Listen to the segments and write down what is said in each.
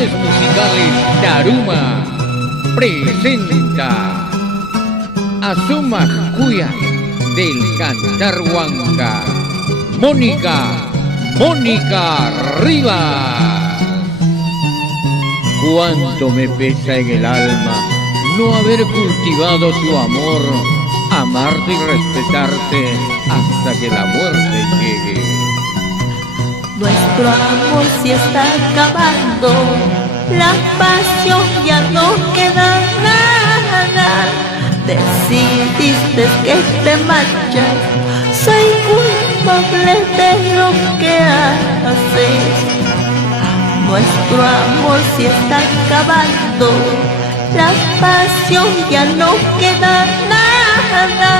Producciones Musicales Daruma presenta a Suma Cuya del Cantar Huanca, Mónica Rivas. Cuánto me pesa en el alma no haber cultivado tu amor, amarte y respetarte hasta que la muerte llegue. Nuestro amor se está acabando, la pasión ya no queda nada. Decidiste que te marchas, soy culpable de lo que haces. Nuestro amor se está acabando, la pasión ya no queda nada.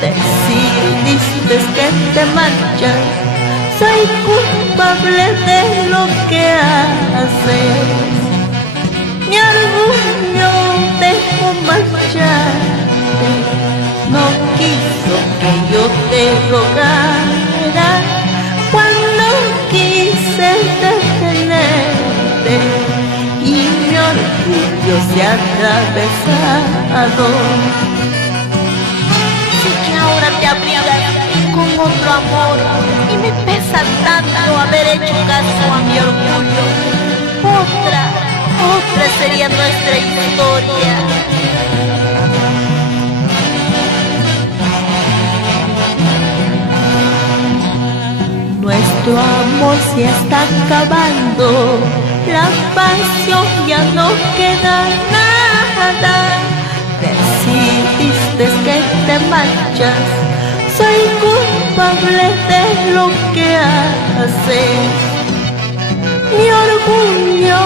Decidiste que te marchas, soy culpable de lo que haces. Mi orgullo dejó marcharte, no quiso que yo te rogara. Cuando quise detenerte y mi orgullo se ha atravesado. Sé que ahora te abrigas con otro amor y me pesa tanto haber hecho caso a mi orgullo. Otra sería nuestra historia. Nuestro amor se está acabando, la pasión ya no queda nada. Decidiste que te marchas, soy culpable de lo que haces. Mi orgullo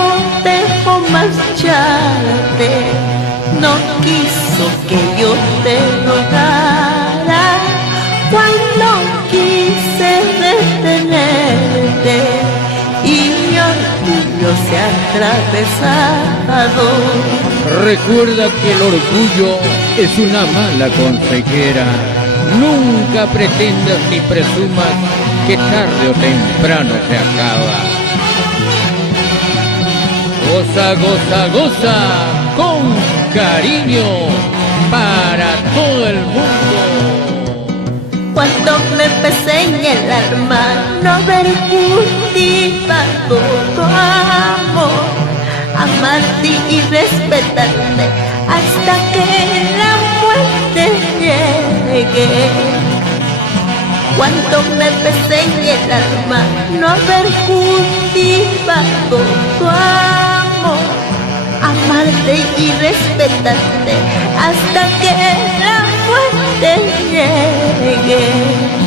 dejó marcharte, no quiso que yo te rogara. Cuando quise detenerte y mi orgullo se ha atravesado. Recuerda que el orgullo es una mala consejera. Nunca pretendas ni presumas que tarde o temprano se acaba. Goza, goza, goza, con cariño para todo el mundo. Cuando me pesé en el alma no haber cultivado tu amor, amarte y respetarte hasta que la muerte llegue. Cuando me pesé en el alma no haber cultivado tu amor, amarte y respetarte hasta que la muerte llegue.